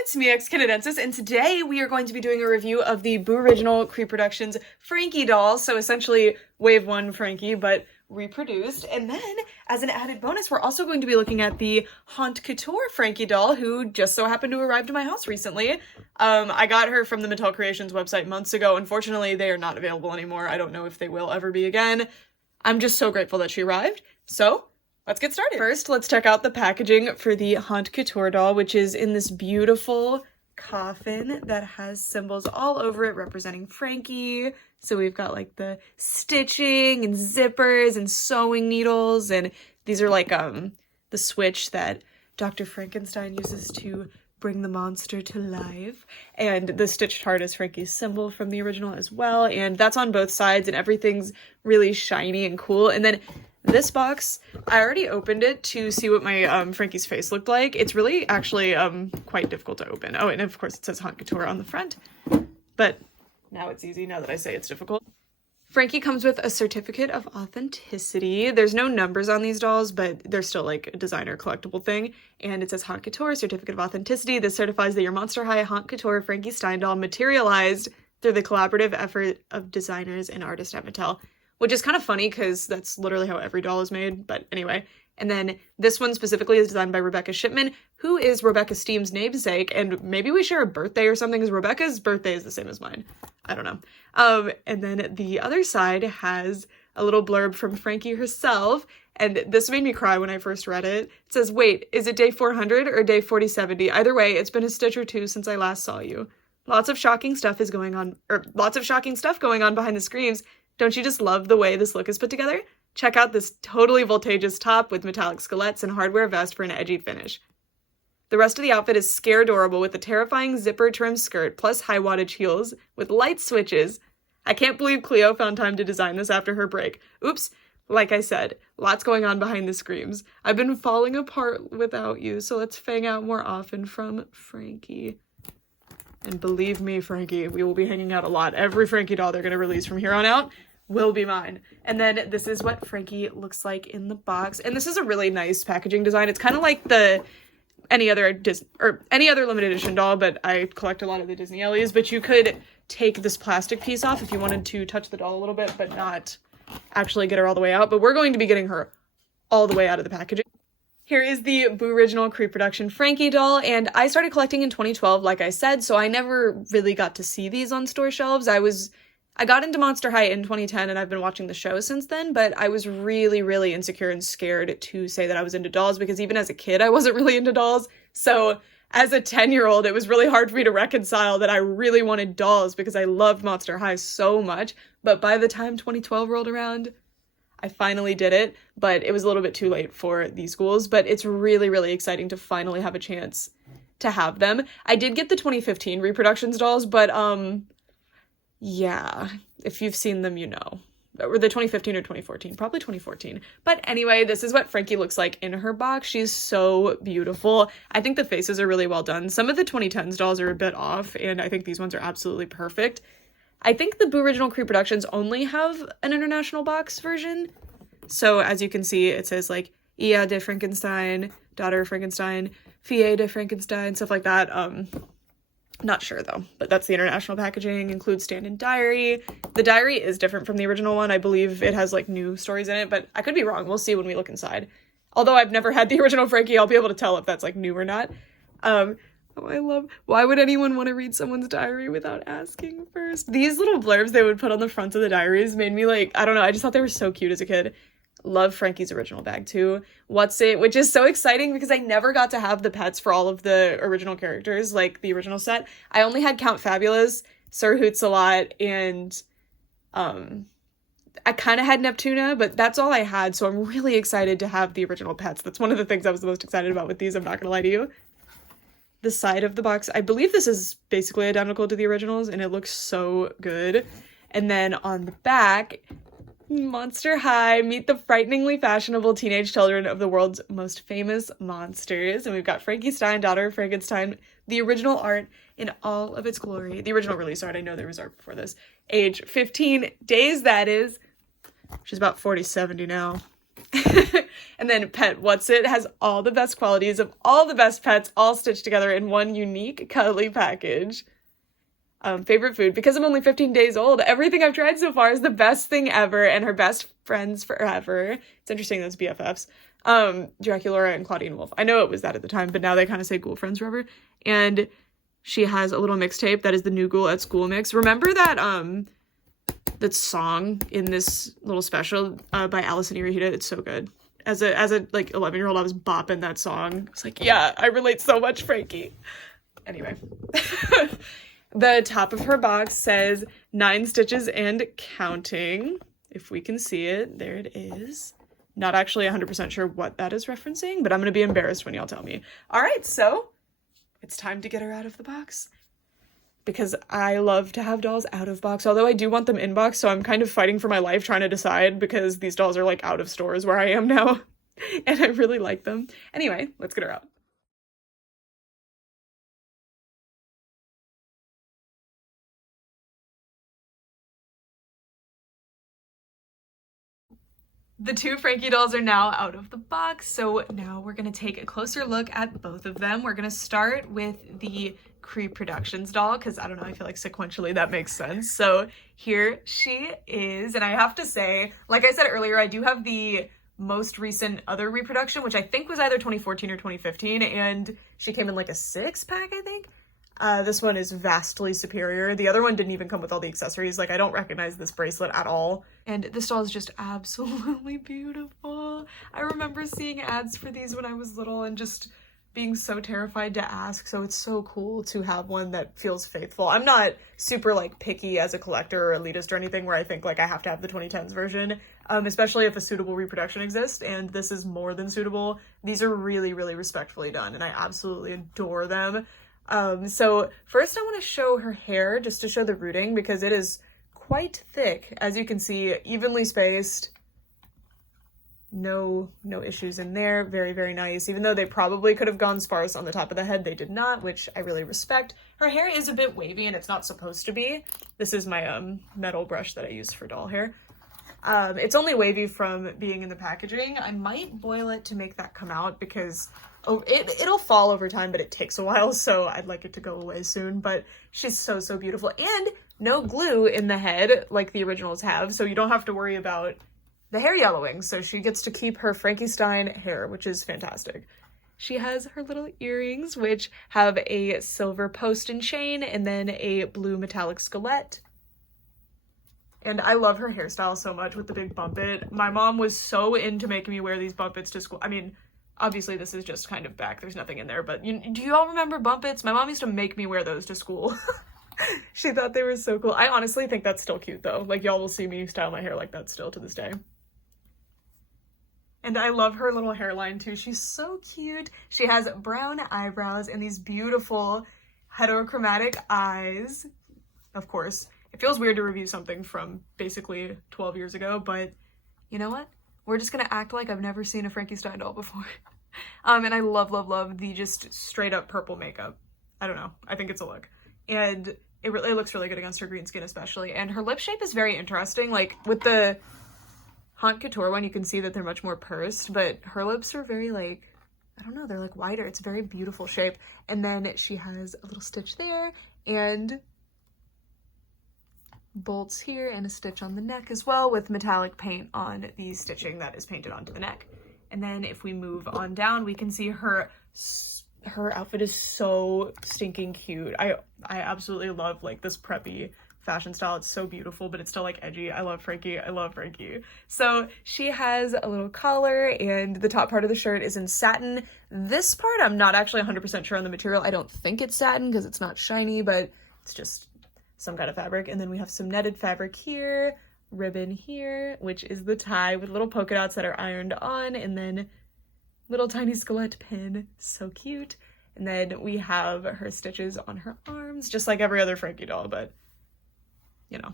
it's me, Canadensis, and today we are going to be doing a review of the Booriginal Creeproductions Frankie doll, so essentially Wave 1 Frankie, but reproduced. And then, as an added bonus, we're also going to be looking at the Haute Couture Frankie doll, who just so happened to arrive to my house recently. I got her from the Mattel Creations website months ago. Unfortunately, they are not available anymore. I don't know if they will ever be again. I'm just so grateful that she arrived. So, let's get started. First, let's check out the packaging for the Haute Couture doll, which is in this beautiful coffin that has symbols all over it representing Frankie. So we've got like the stitching and zippers and sewing needles, and these are like the switch that Dr. Frankenstein uses to bring the monster to life. And the stitched heart is Frankie's symbol from the original as well, and that's on both sides, and everything's really shiny and cool. And then this box, I already opened it to see what my Frankie's face looked like. It's really actually quite difficult to open. Oh, and of course it says Haute Couture on the front, but now it's easy now that I say it's difficult. Frankie comes with a certificate of authenticity. There's no numbers on these dolls, but they're still like a designer collectible thing. And it says Haute Couture, certificate of authenticity. This certifies that your Monster High Haute Couture Frankie Stein doll materialized through the collaborative effort of designers and artists at Mattel. Which is kind of funny because that's literally how every doll is made, but anyway. And then this one specifically is designed by Rebecca Shipman, who is Rebecca Steam's namesake, and maybe we share a birthday or something because Rebecca's birthday is the same as mine. I don't know. And then the other side has a little blurb from Frankie herself, and this made me cry when I first read it. It says, "Wait, is it day 400 or day 4070? Either way, it's been a stitch or two since I last saw you. Lots of shocking stuff going on behind the screens. Don't you just love the way this look is put together? Check out this totally voltageous top with metallic skelettes and hardware vest for an edgy finish. The rest of the outfit is scare adorable with a terrifying zipper trim skirt plus high wattage heels with light switches. I can't believe Cleo found time to design this after her break. Oops, like I said, lots going on behind the screams. I've been falling apart without you, so let's hang out more often from Frankie." And believe me, Frankie, we will be hanging out a lot. Every Frankie doll they're going to release from here on out will be mine. And then this is what Frankie looks like in the box. And this is a really nice packaging design. It's kind of like any other limited edition doll, but I collect a lot of the Disney Ellies. But you could take this plastic piece off if you wanted to touch the doll a little bit, but not actually get her all the way out. But we're going to be getting her all the way out of the packaging. Here is the Booriginal Creeproduction Frankie doll, and I started collecting in 2012, like I said, so I never really got to see these on store shelves. I got into Monster High in 2010, and I've been watching the show since then, but I was really, really insecure and scared to say that I was into dolls, because even as a kid, I wasn't really into dolls. So as a 10-year-old, it was really hard for me to reconcile that I really wanted dolls, because I loved Monster High so much. But by the time 2012 rolled around, I finally did it, but it was a little bit too late for these schools, but it's really, really exciting to finally have a chance to have them. I did get the 2015 reproductions dolls, but, yeah, if you've seen them, you know. Or the 2015 or 2014, probably 2014. But anyway, this is what Frankie looks like in her box. She's so beautiful. I think the faces are really well done. Some of the 2010s dolls are a bit off, and I think these ones are absolutely perfect. I think the Booriginal Creeproductions only have an international box version. So as you can see, it says like Ia de Frankenstein, Daughter of Frankenstein, Fille de Frankenstein, stuff like that. Not sure though, but that's the international packaging. Includes stand-in diary. The diary is different from the original one. I believe it has like new stories in it, but I could be wrong. We'll see when we look inside. Although I've never had the original Frankie, I'll be able to tell if that's like new or not. Why would anyone want to read someone's diary without asking first? These little blurbs they would put on the front of the diaries made me like, I don't know, I just thought they were so cute as a kid. Love Frankie's original bag too. What's It, which is so exciting because I never got to have the pets for all of the original characters, like the original set. I only had Count Fabulous, Sir Hoots-a-Lot, and I kind of had Neptuna, but that's all I had, so I'm really excited to have the original pets. That's one of the things I was the most excited about with these, I'm not gonna lie to you. The side of the box, I believe this is basically identical to the originals, and it looks so good. And then on the back, Monster High, meet the frighteningly fashionable teenage children of the world's most famous monsters. And we've got Frankie Stein, Daughter of Frankenstein, the original art in all of its glory. The original release art, I know there was art before this. Age 15 days, that is. She's about 40-70 now. And then Pet What's It has all the best qualities of all the best pets all stitched together in one unique cuddly package. Favorite food, because I'm only 15 days old, everything I've tried so far is the best thing ever, and her best friends forever. It's interesting, those BFFs. Draculaura and Claudine Wolf. I know it was that at the time, but now they kind of say Ghoul Friends forever. And she has a little mixtape that is the New Ghoul at School mix. Remember that that song in this little special by Allison Irahita? It's so good. As a like 11-year-old, I was bopping that song. It's like, yeah, I relate so much, Frankie. Anyway. The top of her box says 9 stitches and counting. If we can see it, there it is. Not actually 100% sure what that is referencing, but I'm going to be embarrassed when y'all tell me. All right, so it's time to get her out of the box. Because I love to have dolls out of box, although I do want them in box, so I'm kind of fighting for my life trying to decide because these dolls are like out of stores where I am now, and I really like them. Anyway, let's get her out. The 2 Frankie dolls are now out of the box, so now we're going to take a closer look at both of them. We're going to start with the Creeproductions doll, because I don't know, I feel like sequentially that makes sense. So here she is, and I have to say, like I said earlier, I do have the most recent other reproduction, which I think was either 2014 or 2015, and she came in like a 6-pack, I think. This one is vastly superior. The other one didn't even come with all the accessories. Like, I don't recognize this bracelet at all. And this doll is just absolutely beautiful. I remember seeing ads for these when I was little and just being so terrified to ask. So it's so cool to have one that feels faithful. I'm not super like picky as a collector or elitist or anything where I think like I have to have the 2010s version, especially if a suitable reproduction exists. And this is more than suitable. These are really, really respectfully done, and I absolutely adore them. So first I want to show her hair just to show the rooting because it is quite thick. As you can see, evenly spaced, no issues in there. Very, very nice. Even though they probably could have gone sparse on the top of the head, they did not, which I really respect. Her hair is a bit wavy and it's not supposed to be. This is my metal brush that I use for doll hair. It's only wavy from being in the packaging. I might boil it to make that come out because it'll fall over time, but it takes a while, so I'd like it to go away soon. But she's so, so beautiful. And no glue in the head like the originals have, so you don't have to worry about the hair yellowing. So she gets to keep her Frankie Stein hair, which is fantastic. She has her little earrings, which have a silver post and chain, and then a blue metallic Scalette. And I love her hairstyle so much with the big bump it. My mom was so into making me wear these bump its to school. I mean, obviously this is just kind of back. There's nothing in there, but do you all remember bump its? My mom used to make me wear those to school. She thought they were so cool. I honestly think that's still cute though. Like y'all will see me style my hair like that still to this day. And I love her little hairline too. She's so cute. She has brown eyebrows and these beautiful heterochromatic eyes. Of course, it feels weird to review something from basically 12 years ago, but you know what? We're just gonna act like I've never seen a Frankie Stein doll before. And I love, love, love the just straight up purple makeup. I don't know. I think it's a look. And it really looks really good against her green skin especially. And her lip shape is very interesting. Like with the Haute Couture one, you can see that they're much more pursed, but her lips are very like, I don't know, they're like wider. It's a very beautiful shape. And then she has a little stitch there and bolts here and a stitch on the neck as well with metallic paint on the stitching that is painted onto the neck. And then if we move on down, we can see her outfit is so stinking cute. I absolutely love like this preppy fashion style. It's so beautiful, but it's still like edgy. I love Frankie. I love Frankie. So she has a little collar and the top part of the shirt is in satin. This part, I'm not actually 100% sure on the material. I don't think it's satin because it's not shiny, but it's just some kind of fabric. And then we have some netted fabric here, ribbon here, which is the tie with little polka dots that are ironed on, and then little tiny Scalette pin. So cute. And then we have her stitches on her arms, just like every other Frankie doll, but you know,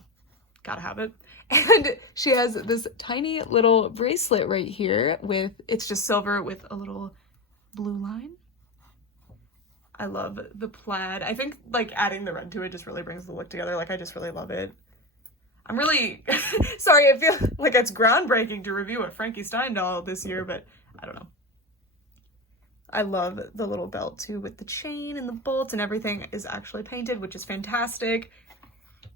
gotta have it. And she has this tiny little bracelet right here with, it's just silver with a little blue line. I love the plaid. I think like adding the red to it just really brings the look together. Like I just really love it. I'm really sorry, I feel like it's groundbreaking to review a Frankie Stein doll this year, but I don't know. I love the little belt too with the chain and the bolts, and everything is actually painted, which is fantastic.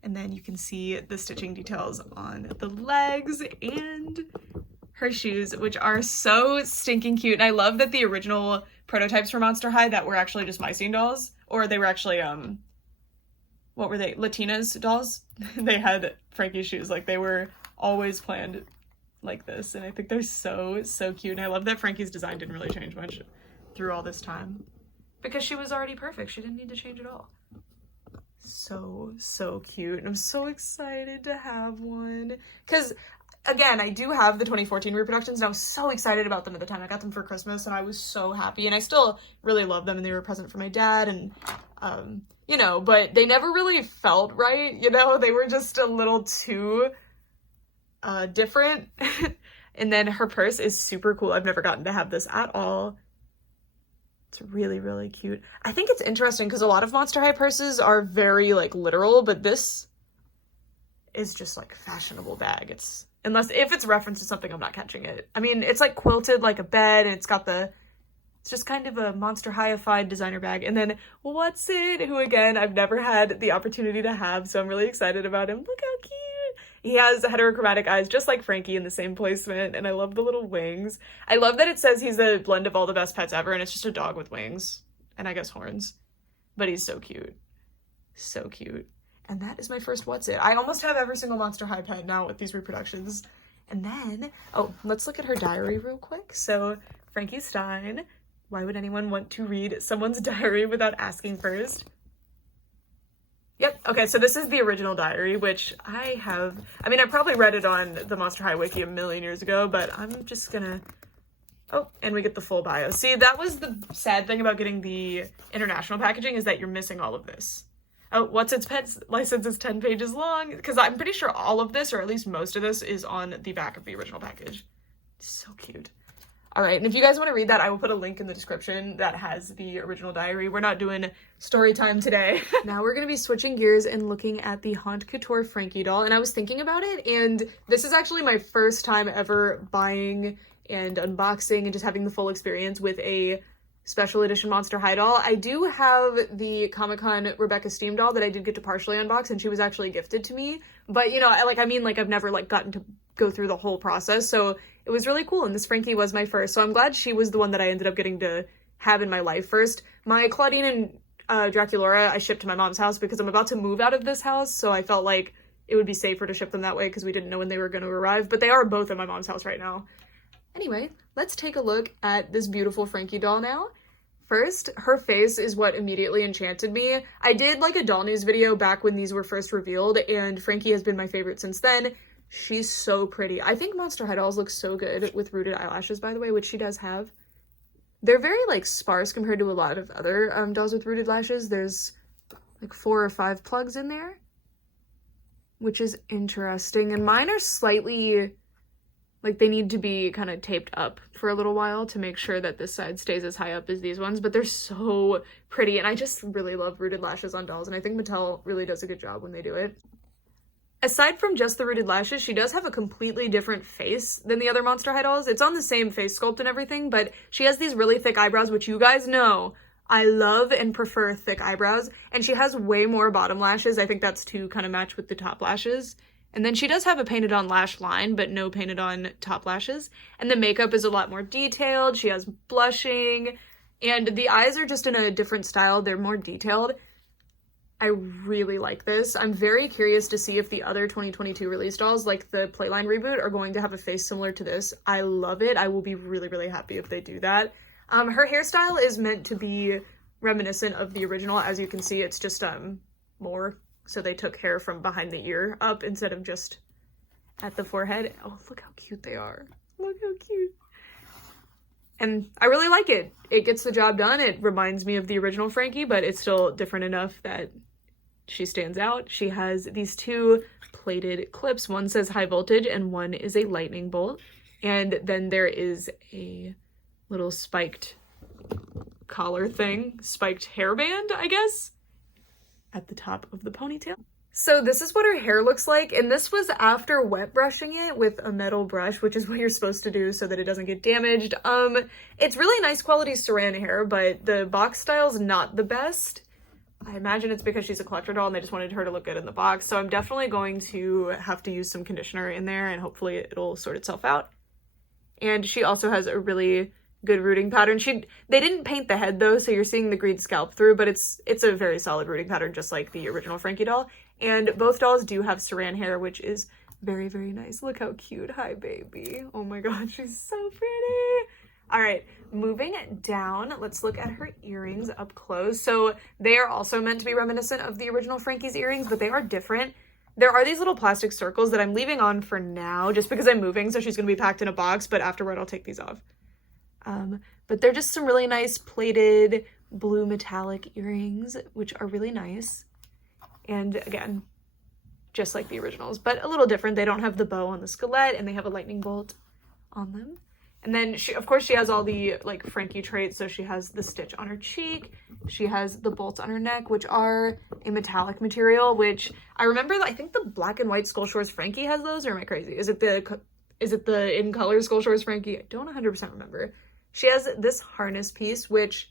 And then you can see the stitching details on the legs and her shoes, which are so stinking cute. And I love that the original prototypes for Monster High that were actually just Mycene dolls, or they were actually, what were they? Latinas dolls? They had Frankie's shoes. Like, they were always planned like this. And I think they're so, so cute. And I love that Frankie's design didn't really change much through all this time, because she was already perfect. She didn't need to change at all. So, so cute. And I'm so excited to have one. Because, again, I do have the 2014 reproductions, and I was so excited about them at the time. I got them for Christmas, and I was so happy. And I still really love them, and they were a present for my dad. And, you know, but they never really felt right, you know? They were just a little too different. And then her purse is super cool. I've never gotten to have this at all. It's really, really cute. I think it's interesting because a lot of Monster High purses are very, like, literal, but this is just, like, fashionable bag. It's, if it's referenced to something, I'm not catching it. I mean, it's, like, quilted like a bed, and it's got it's just kind of a Monster High-ified designer bag. And then What's It, who, again, I've never had the opportunity to have, so I'm really excited about him. Look how cute! He has heterochromatic eyes, just like Frankie, in the same placement, and I love the little wings. I love that it says he's a blend of all the best pets ever, and it's just a dog with wings, and I guess horns. But he's so cute. So cute. And that is my first What's It. I almost have every single Monster High pet now with these reproductions. And then, oh, let's look at her diary real quick. So, Frankie Stein. Why would anyone want to read someone's diary without asking first? Yep, okay, so this is the original diary, which I probably read it on the Monster High Wiki a million years ago, but I'm just gonna, oh, and we get the full bio. See, that was the sad thing about getting the international packaging, is that you're missing all of this. Oh, What's Its Pet's license is 10 pages long, because I'm pretty sure all of this, or at least most of this, is on the back of the original package. So cute. All right, and if you guys want to read that, I will put a link in the description that has the original diary. We're not doing story time today. Now we're going to be switching gears and looking at the Haute Couture Frankie doll, and I was thinking about it, and this is actually my first time ever buying and unboxing and just having the full experience with a special edition Monster High doll. I do have the Comic-Con Rebecca Steam doll that I did get to partially unbox, and she was actually gifted to me, but you know, I've never gotten to go through the whole process, so it was really cool, and this Frankie was my first, so I'm glad she was the one that I ended up getting to have in my life first. My Claudine and Draculaura I shipped to my mom's house because I'm about to move out of this house, so I felt like it would be safer to ship them that way because we didn't know when they were going to arrive, but they are both in my mom's house right now. Anyway, let's take a look at this beautiful Frankie doll now. First, her face is what immediately enchanted me. I did like a doll news video back when these were first revealed, and Frankie has been my favorite since then. She's so pretty. I think Monster High dolls look so good with rooted eyelashes, by the way, which she does have. They're very, like, sparse compared to a lot of other dolls with rooted lashes. There's, like, 4 or 5 plugs in there, which is interesting. And mine are slightly, like, they need to be kind of taped up for a little while to make sure that this side stays as high up as these ones, but they're so pretty. And I just really love rooted lashes on dolls, and I think Mattel really does a good job when they do it. Aside from just the rooted lashes, she does have a completely different face than the other Monster High dolls. It's on the same face sculpt and everything, but she has these really thick eyebrows, which you guys know I love and prefer thick eyebrows. And she has way more bottom lashes. I think that's to kind of match with the top lashes. And then she does have a painted on lash line, but no painted on top lashes. And the makeup is a lot more detailed. She has blushing, and the eyes are just in a different style. They're more detailed. I really like this. I'm very curious to see if the other 2022 release dolls, like the Playline reboot, are going to have a face similar to this. I love it. I will be really, really happy if they do that. Her hairstyle is meant to be reminiscent of the original. As you can see, it's just more. So they took hair from behind the ear up instead of just at the forehead. Oh, look how cute they are. Look how cute. And I really like it. It gets the job done. It reminds me of the original Frankie, but it's still different enough that she stands out. She has these 2 plated clips. One says high voltage and one is a lightning bolt. And then there is a little spiked collar thing, spiked hairband, I guess, at the top of the ponytail. So this is what her hair looks like, and this was after wet brushing it with a metal brush, which is what you're supposed to do so that it doesn't get damaged. It's really nice quality saran hair, but the box style's not the best. I imagine it's because she's a collector doll and they just wanted her to look good in the box, so I'm definitely going to have to use some conditioner in there and hopefully it'll sort itself out. And she also has a really good rooting pattern. They didn't paint the head though, so you're seeing the green scalp through, but it's a very solid rooting pattern, just like the original Frankie doll. And both dolls do have saran hair, which is very, very nice. Look how cute. Hi, baby. Oh my god, she's so pretty. All right, moving down, let's look at her earrings up close. So they are also meant to be reminiscent of the original Frankie's earrings, but they are different. There are these little plastic circles that I'm leaving on for now, just because I'm moving, so she's gonna be packed in a box, but afterward I'll take these off. But they're just some really nice plated blue metallic earrings, which are really nice. And again, just like the originals, but a little different. They don't have the bow on the Scalette, and they have a lightning bolt on them. And then of course she has all the like Frankie traits. So she has the stitch on her cheek. She has the bolts on her neck, which are a metallic material, which I remember, I think the black and white Skull Shores Frankie has those, or am I crazy? Is it the in color Skull Shores Frankie? I don't 100% remember. She has this harness piece, which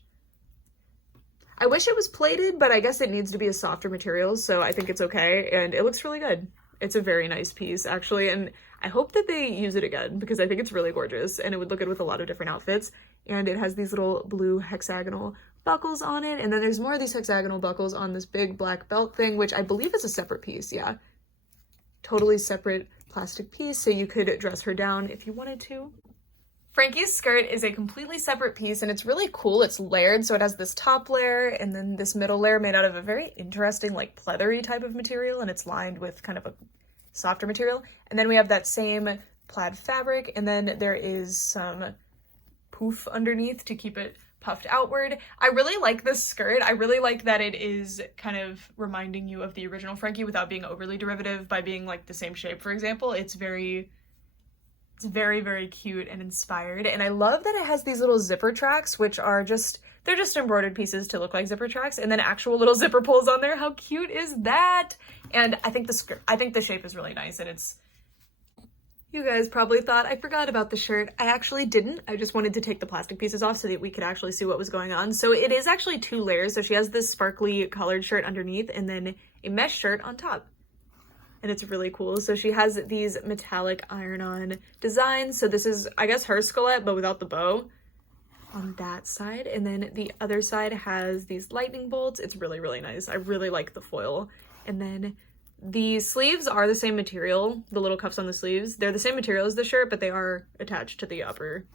I wish it was plated, but I guess it needs to be a softer material, so I think it's okay, and it looks really good. It's a very nice piece, actually, and I hope that they use it again, because I think it's really gorgeous, and it would look good with a lot of different outfits. And it has these little blue hexagonal buckles on it, and then there's more of these hexagonal buckles on this big black belt thing, which I believe is a separate piece, yeah. Totally separate plastic piece, so you could dress her down if you wanted to. Frankie's skirt is a completely separate piece, and it's really cool. It's layered, so it has this top layer and then this middle layer made out of a very interesting, like, pleathery type of material, and it's lined with kind of a softer material. And then we have that same plaid fabric, and then there is some poof underneath to keep it puffed outward. I really like this skirt. I really like that it is kind of reminding you of the original Frankie without being overly derivative by being, like, the same shape, for example. It's very, very cute and inspired. And I love that it has these little zipper tracks, which are they're just embroidered pieces to look like zipper tracks, and then actual little zipper pulls on there. How cute is that? And I think the shape is really nice, and you guys probably thought I forgot about the shirt. I actually didn't. I just wanted to take the plastic pieces off so that we could actually see what was going on. So it is actually 2 layers. So she has this sparkly colored shirt underneath and then a mesh shirt on top. And it's really cool. So she has these metallic iron-on designs. So this is, I guess, her Scalette, but without the bow on that side. And then the other side has these lightning bolts. It's really, really nice. I really like the foil. And then the sleeves are the same material. The little cuffs on the sleeves, they're the same material as the shirt, but they are attached to the upper,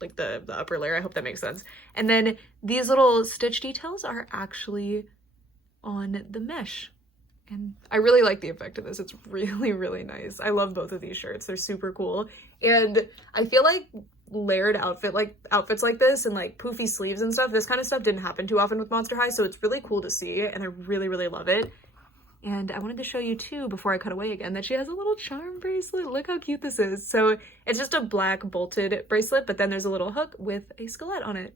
like the upper layer. I hope that makes sense. And then these little stitch details are actually on the mesh. And I really like the effect of this. It's really, really nice. I love both of these shirts. They're super cool. And I feel like layered outfits like this and like poofy sleeves and stuff, this kind of stuff didn't happen too often with Monster High, so it's really cool to see, and I really, really love it. And I wanted to show you too, before I cut away again, that she has a little charm bracelet. Look how cute this is. So it's just a black bolted bracelet, but then there's a little hook with a Scalette on it.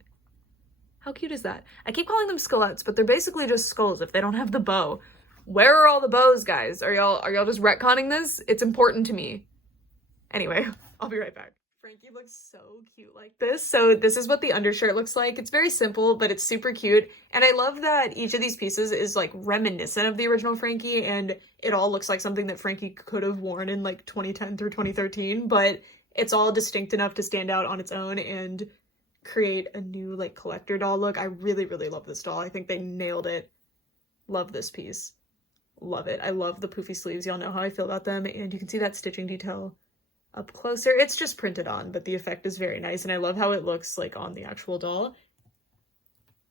How cute is that? I keep calling them Scalettes, but they're basically just skulls if they don't have the bow. Where are all the bows, guys? Are y'all just retconning this? It's important to me. Anyway, I'll be right back. Frankie looks so cute like this. So this is what the undershirt looks like. It's very simple, but it's super cute. And I love that each of these pieces is like reminiscent of the original Frankie, and it all looks like something that Frankie could have worn in like 2010 through 2013, but it's all distinct enough to stand out on its own and create a new like collector doll look. I really, really love this doll. I think they nailed it. Love this piece. Love it. I love the poofy sleeves. Y'all know how I feel about them. And you can see that stitching detail up closer. It's just printed on, but the effect is very nice. And I love how it looks like on the actual doll.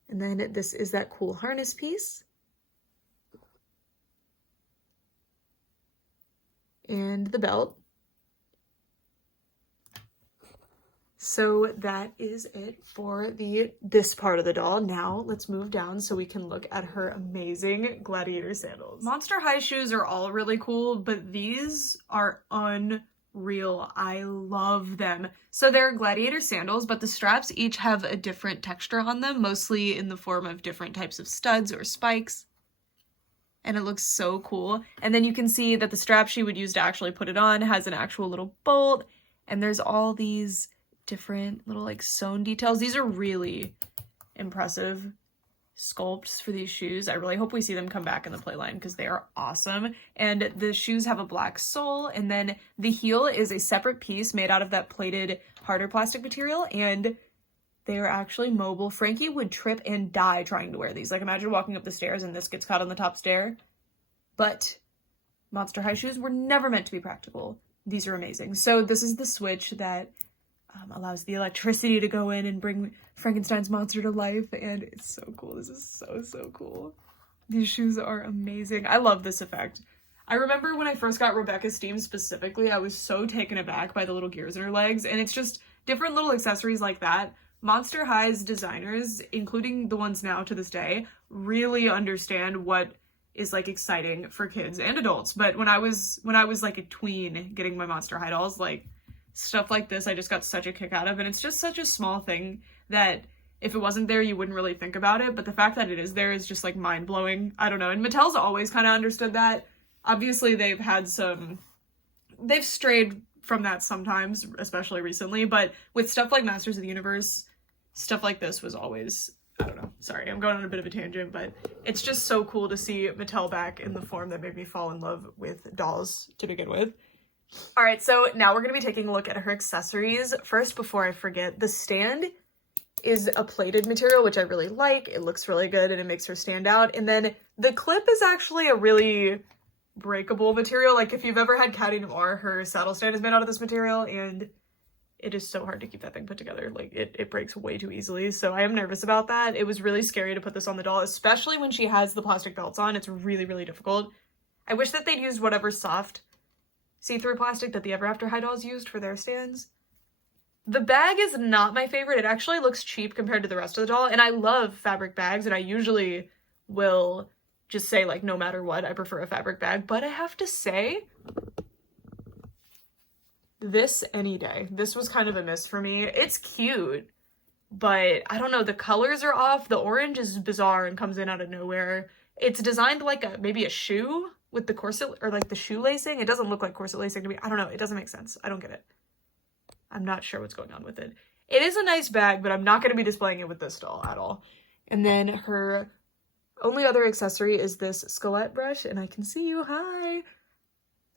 And then this is that cool harness piece. And the belt. So that is it for this part of the doll. Now let's move down so we can look at her amazing Gladiator sandals. Monster High shoes are all really cool, but these are unreal. I love them. So they're Gladiator sandals, but the straps each have a different texture on them, mostly in the form of different types of studs or spikes. and it looks so cool. And then you can see that the strap she would use to actually put it on has an actual little bolt, and there's all these different little like sewn details. These are really impressive sculpts for these shoes. I really hope we see them come back in the playline because they are awesome. And the shoes have a black sole, and then the heel is a separate piece made out of that plated harder plastic material, and they are actually mobile. Frankie would trip and die trying to wear these. Like, imagine walking up the stairs and this gets caught on the top stair. But Monster High shoes were never meant to be practical. These are amazing. So this is the switch that allows the electricity to go in and bring Frankenstein's monster to life, and it's so cool. This is so cool. These shoes are amazing. I love this effect. I remember when I first got Rebecca's Steam specifically, I was so taken aback by the little gears in her legs, and it's just different little accessories like that. Monster High's designers, including the ones now to this day, really understand what is like exciting for kids and adults. But when I was like a tween getting my Monster High dolls, like stuff like this I just got such a kick out of, and it's just such a small thing that if it wasn't there you wouldn't really think about it, but the fact that it is there is just like mind-blowing. I don't know, and Mattel's always kind of understood that. Obviously they've strayed from that sometimes, especially recently, but with stuff like Masters of the Universe, stuff like this was always, I don't know, sorry, I'm going on a bit of a tangent, but it's just so cool to see Mattel back in the form that made me fall in love with dolls to begin with. All right, so now we're going to be taking a look at her accessories. First, before I forget, the stand is a plated material, which I really like. It looks really good and it makes her stand out. And then the clip is actually a really breakable material. Like if you've ever had Caddy Noir, her saddle stand is made out of this material, and it is so hard to keep that thing put together. Like it breaks way too easily. So I am nervous about that. It was really scary to put this on the doll, especially when she has the plastic belts on. It's really, really difficult. I wish that they'd used whatever soft see-through plastic that the Ever After High dolls used for their stands. The bag is not my favorite. It actually looks cheap compared to the rest of the doll, and I love fabric bags, and I usually will just say, like, no matter what, I prefer a fabric bag, but I have to say, this any day. This was kind of a miss for me. It's cute, but I don't know, the colors are off. The orange is bizarre and comes in out of nowhere. It's designed like maybe a shoe with the corset, or like the shoelacing. It doesn't look like corset lacing to me. I don't know. It doesn't make sense. I don't get it. I'm not sure what's going on with it. It is a nice bag, but I'm not going to be displaying it with this doll at all. And then her only other accessory is this Scalette brush, and I can see you. Hi.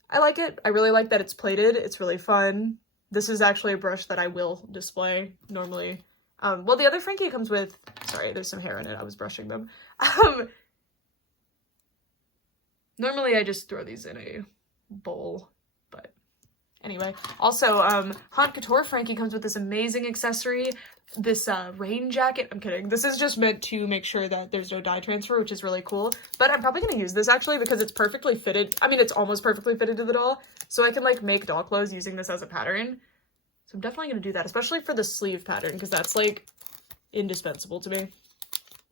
I like it. I really like that it's plated. It's really fun. This is actually a brush that I will display normally. Well, the other Frankie comes with, sorry, there's some hair in it. I was brushing them. Normally I just throw these in a bowl, but anyway. Also, Haute Couture Frankie comes with this amazing accessory, this rain jacket. I'm kidding. This is just meant to make sure that there's no dye transfer, which is really cool. But I'm probably going to use this actually because it's perfectly fitted. I mean, it's almost perfectly fitted to the doll. So I can like make doll clothes using this as a pattern. So I'm definitely going to do that, especially for the sleeve pattern, because that's like indispensable to me.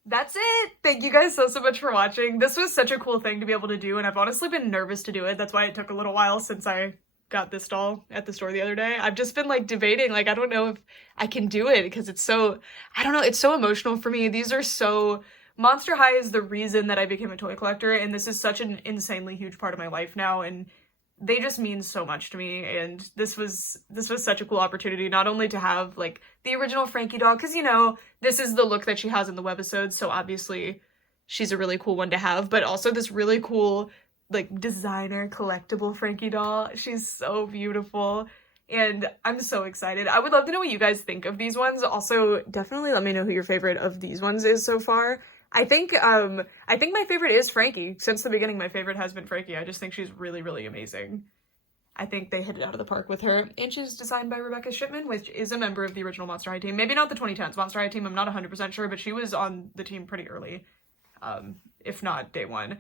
That's it. Thank you guys so much for watching. This was such a cool thing to be able to do, and I've honestly been nervous to do it. That's why it took a little while since I got this doll at the store the other day. I've just been like debating, like I don't know if I can do it because it's so, I don't know, it's so emotional for me. These are so, Monster High is the reason that I became a toy collector, and this is such an insanely huge part of my life now, and they just mean so much to me. And this was such a cool opportunity, not only to have like the original Frankie doll, because you know this is the look that she has in the webisodes, so obviously she's a really cool one to have, but also this really cool like designer collectible Frankie doll. She's so beautiful, and I'm so excited. I would love to know what you guys think of these ones. Also, definitely let me know who your favorite of these ones is so far. I think my favorite is Frankie. Since the beginning, my favorite has been Frankie. I just think she's really, really amazing. I think they hit it out of the park with her. And she's designed by Rebecca Shipman, which is a member of the original Monster High team. Maybe not the 2010s Monster High team, I'm not 100% sure, but she was on the team pretty early, if not day one.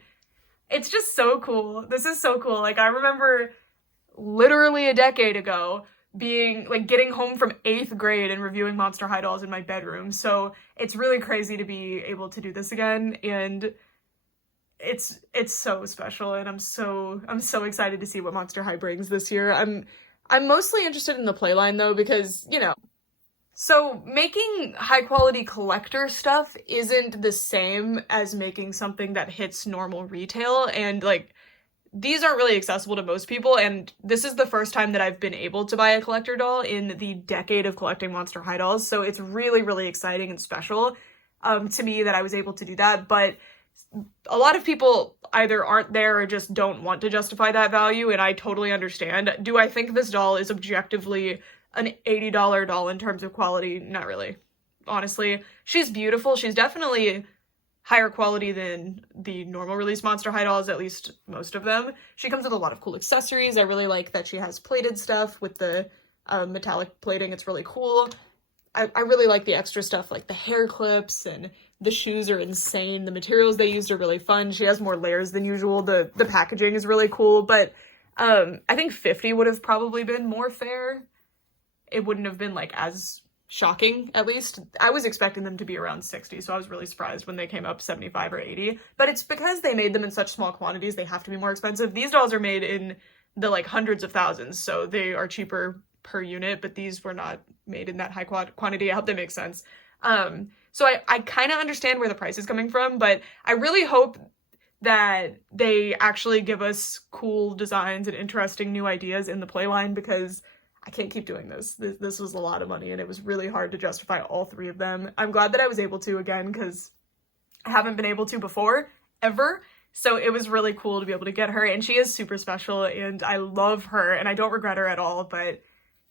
It's just so cool. This is so cool. Like, I remember literally a decade ago being like getting home from 8th grade and reviewing Monster High dolls in my bedroom. So it's really crazy to be able to do this again, and it's so special, and I'm so excited to see what Monster High brings this year. I'm mostly interested in the playline though, because you know, So making high quality collector stuff isn't the same as making something that hits normal retail, and like these aren't really accessible to most people, and this is the first time that I've been able to buy a collector doll in the decade of collecting Monster High dolls, so it's really, really exciting and special to me that I was able to do that. But a lot of people either aren't there or just don't want to justify that value, and I totally understand. Do I think this doll is objectively an $80 doll in terms of quality? Not really. Honestly, she's beautiful. She's definitely higher quality than the normal release Monster High dolls, at least most of them. She comes with a lot of cool accessories. I really like that she has plated stuff with the metallic plating. It's really cool. I really like the extra stuff like the hair clips, and the shoes are insane. The materials they used are really fun. She has more layers than usual. The packaging is really cool, but I think 50 would have probably been more fair. It wouldn't have been like as shocking, at least. I was expecting them to be around 60, so I was really surprised when they came up 75 or 80. But it's because they made them in such small quantities, they have to be more expensive. These dolls are made in the like hundreds of thousands, so they are cheaper per unit, but these were not made in that high quantity. I hope that makes sense. So I kind of understand where the price is coming from, but I really hope that they actually give us cool designs and interesting new ideas in the play line, because I can't keep doing this. This was a lot of money, and it was really hard to justify all three of them. I'm glad that I was able to again, because I haven't been able to before, ever. So it was really cool to be able to get her, and she is super special, and I love her, and I don't regret her at all, but,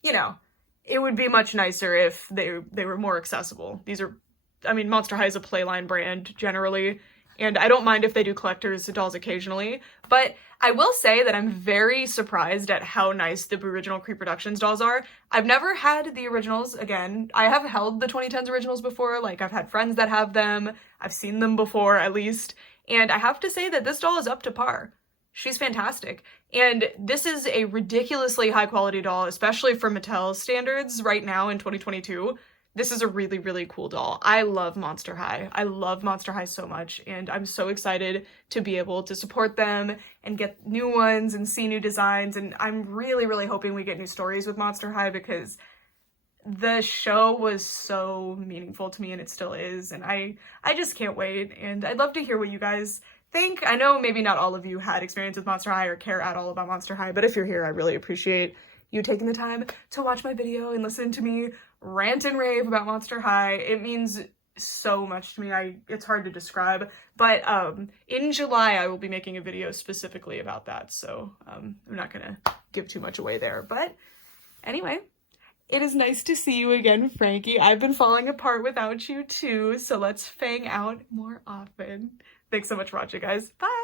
you know, it would be much nicer if they were more accessible. These are, I mean, Monster High is a playline brand, generally, and I don't mind if they do collector's dolls occasionally, but I will say that I'm very surprised at how nice the Booriginal Creeproductions dolls are. I've never had the originals. Again, I have held the 2010s originals before, like I've had friends that have them, I've seen them before at least, and I have to say that this doll is up to par. She's fantastic. And this is a ridiculously high quality doll, especially for Mattel standards right now in 2022. This is a really, really cool doll. I love Monster High. I love Monster High so much, and I'm so excited to be able to support them and get new ones and see new designs, and I'm really, really hoping we get new stories with Monster High, because the show was so meaningful to me, and it still is, and I just can't wait, and I'd love to hear what you guys think. I know maybe not all of you had experience with Monster High or care at all about Monster High, but if you're here, I really appreciate you taking the time to watch my video and listen to me rant and rave about Monster High. It means so much to me. It's hard to describe, but in July I will be making a video specifically about that, so I'm not gonna give too much away there. But anyway, it is nice to see you again, Frankie. I've been falling apart without you too, so let's hang out more often. Thanks so much for watching, guys. Bye!